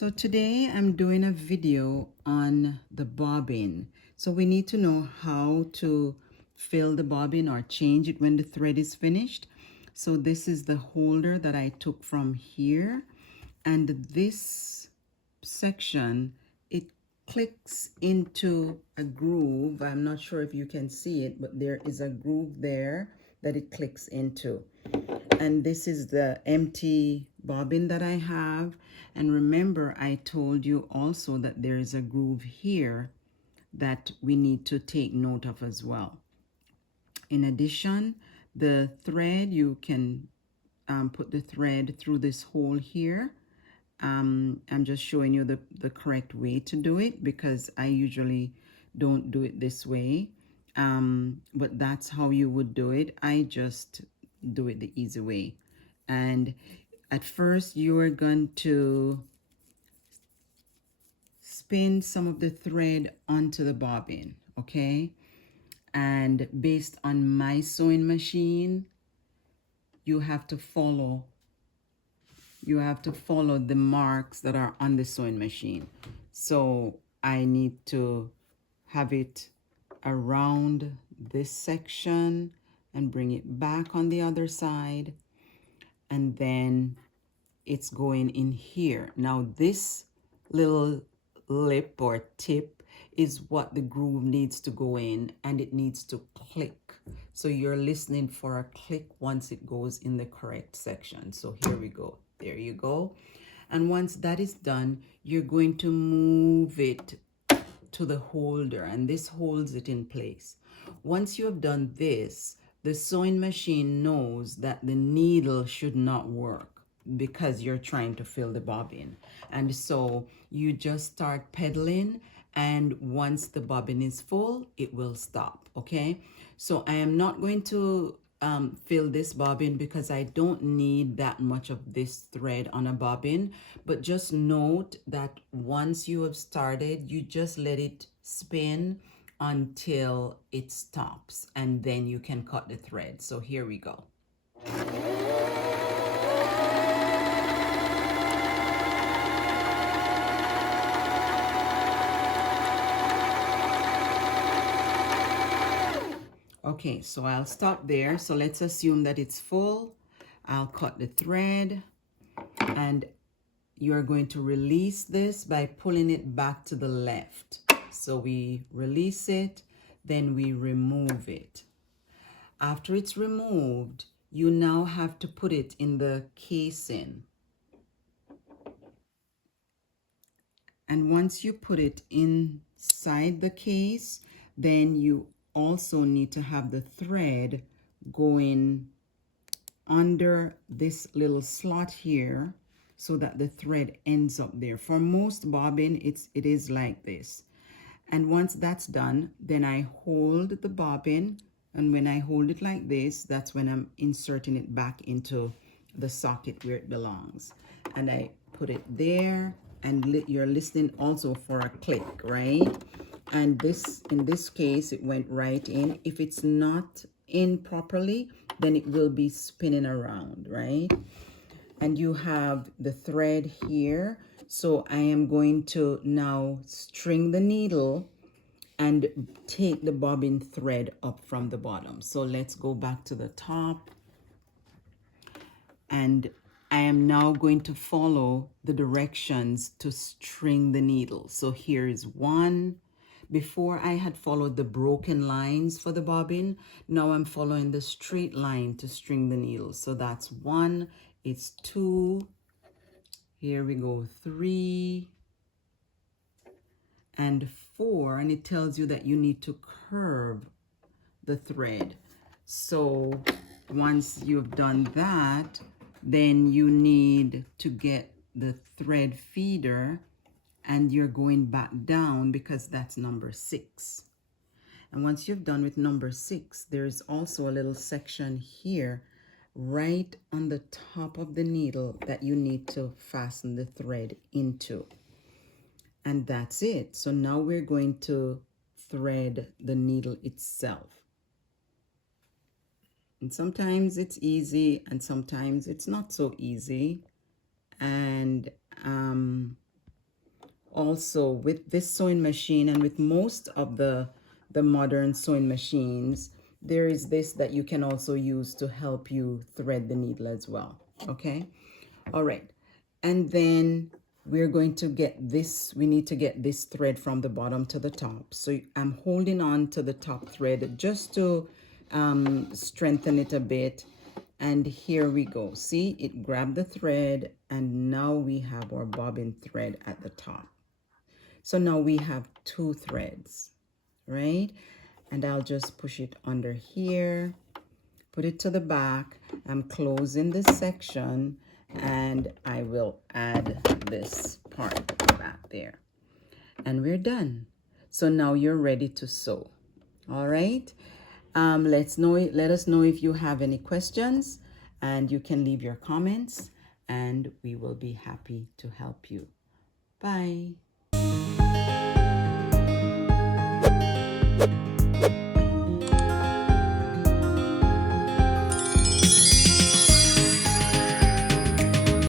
So today I'm doing a video on the bobbin. So we need to know how to fill the bobbin or change it when the thread is finished. So this is the holder that I took from here, and this section, it clicks into a groove. I'm not sure if you can see it, but there is a groove there that it clicks into. And this is the empty bobbin that I have. And remember, I told you also that there is a groove here that we need to take note of as well. In addition, the thread, you can put the thread through this hole here. I'm just showing you the correct way to do it because I usually don't do it this way. But that's how you would do it. I just do it the easy way. And at first you are going to spin some of the thread onto the bobbin, okay? And based on my sewing machine, you have to follow the marks that are on the sewing machine. So I need to have it around this section and bring it back on the other side, and then it's going in here. Now this little lip or tip is what the groove needs to go in, and it needs to click. So you're listening for a click once it goes in the correct section. So here we go. There you go. And once that is done, you're going to move it to the holder, and this holds it in place. Once you have done this, the sewing machine knows that the needle should not work because you're trying to fill the bobbin. And so you just start pedaling, and once the bobbin is full, it will stop, okay? So I am not going to fill this bobbin because I don't need that much of this thread on a bobbin, but just note that once you have started, you just let it spin until it stops, and then you can cut the thread. So here we go. Okay, so I'll stop there. So let's assume that it's full. I'll cut the thread, and you're going to release this by pulling it back to the left. So we release it, then we remove it. After it's removed, you now have to put it in the casing. And once you put it inside the case, then you also need to have the thread going under this little slot here so that the thread ends up there. For most bobbin, it is like this. And once that's done, then I hold the bobbin, and when I hold it like this, that's when I'm inserting it back into the socket where it belongs. And I put it there, and you're listening also for a click, right? And this, in this case, it went right in. If it's not in properly, then it will be spinning around, right? And you have the thread here. So I am going to now string the needle and take the bobbin thread up from the bottom. So let's go back to the top. And I am now going to follow the directions to string the needle. So here is one. Before I had followed the broken lines for the bobbin, now I'm following the straight line to string the needle. So that's one, it's two, here we go, three, and four, and it tells you that you need to curve the thread. So once you've done that, then you need to get the thread feeder, and you're going back down because that's number 6. And once you've done with number 6, there's also a little section here right on the top of the needle that you need to fasten the thread into. And that's it. So now we're going to thread the needle itself. And sometimes it's easy and sometimes it's not so easy. And also with this sewing machine and with most of the modern sewing machines, there is this that you can also use to help you thread the needle as well. Okay. All right. And then we're going to get this, we need to get this thread from the bottom to the top. So I'm holding on to the top thread just to strengthen it a bit. And here we go. See, it grabbed the thread and now we have our bobbin thread at the top. So now we have two threads, right? And I'll just push it under here, put it to the back. I'm closing this section and I will add this part back there. And we're done. So now you're ready to sew. All right. Let us know if you have any questions, and you can leave your comments and we will be happy to help you. Bye.